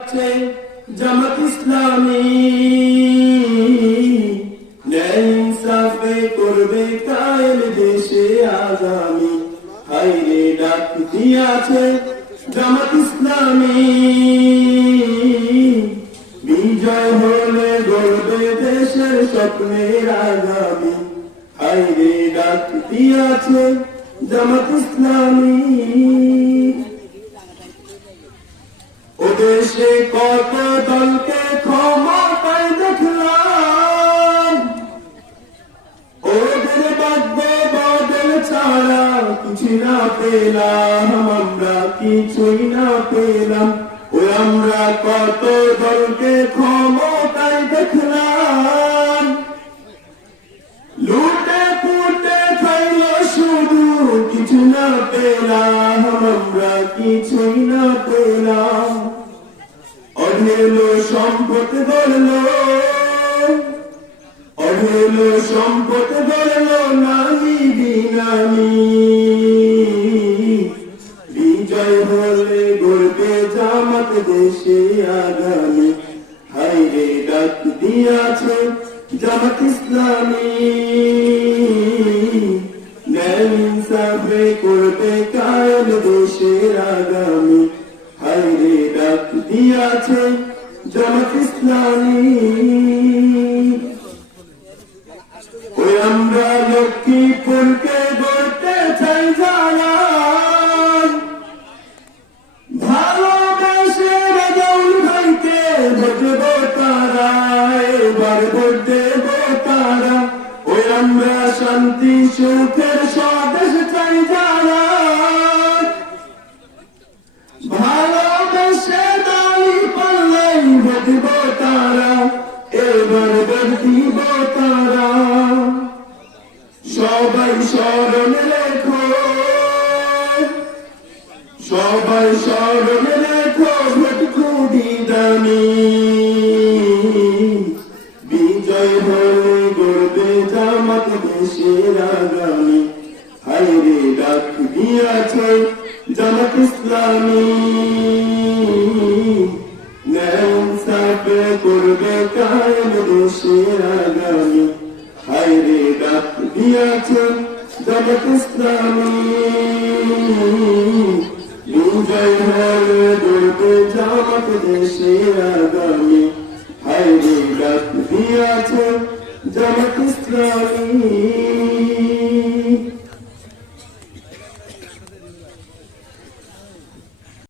জামাত ইসলামী ন্যায় ইনসাফে করবে কায়েম দেশে আগামী। হায়রে ডাক দিয়াছে জামাত ইসলামী, বিজয় হলে গড়বে দেশের স্বপ্নের আগামী। হায়রে ডাক দিয়াছে জামাত ইসলামী। দেশে কত দলকে ক্ষমতায় দেখলাম, ওদের ভাগ্য বদল ছাড়া কিছু না পেলাম, আমরা কিছুই না পেলাম। ওই আমরা কত দলকে ক্ষমতায় দেখলাম, লুটে পুটে খাইল শুধু কিছু না পেলাম, আমরা কিছুই না পেলাম। অঢেলো সম্পদ গড়লো, অঢেলো সম্পদ গড়লো নামি বিনামি। বিজয় হলে গড়বে জামাত দেশে আগামী। হায়রে ডাক দিয়াছে জামাত ইসলামী, ন্যায় ইনসাফে করবে কায়েম দেশের আগামী। হায়রে ডাক দিয়াছে জামাত ইসলামী। ওই আমরা লক্ষ্মীপুরকে গড়তে চাই যারা, ভালোবেসে রাজাউল ভাইকে ভোটব তারা, এবার ভোট দেব তারা। ওই আমরা শান্তি সুখের স্বদেশ চাই যারা, ভালোবেসে দাঁড়ি পাল্লাই ভোটব তারা, এবার ভোট দিব তারা। সবাই স্মরণে রেখো, সবাই স্মরণে রেখো ভোট খুবই দামি। বিজয় হলে গড়বে জামাত দেশের আগামী। হায়রে ডাক দিয়াছে জামাত ইসলামী, ন্যায় ইনসাফে করবে কায়েম দেশের আগামী। হায়রে ডাক দিয়াছে জামাত ইসলামী, বিজয় হলে গড়বে জামাত দেশের আগামী। হায়রে ডাক দিয়াছে জামাত ইসলামী।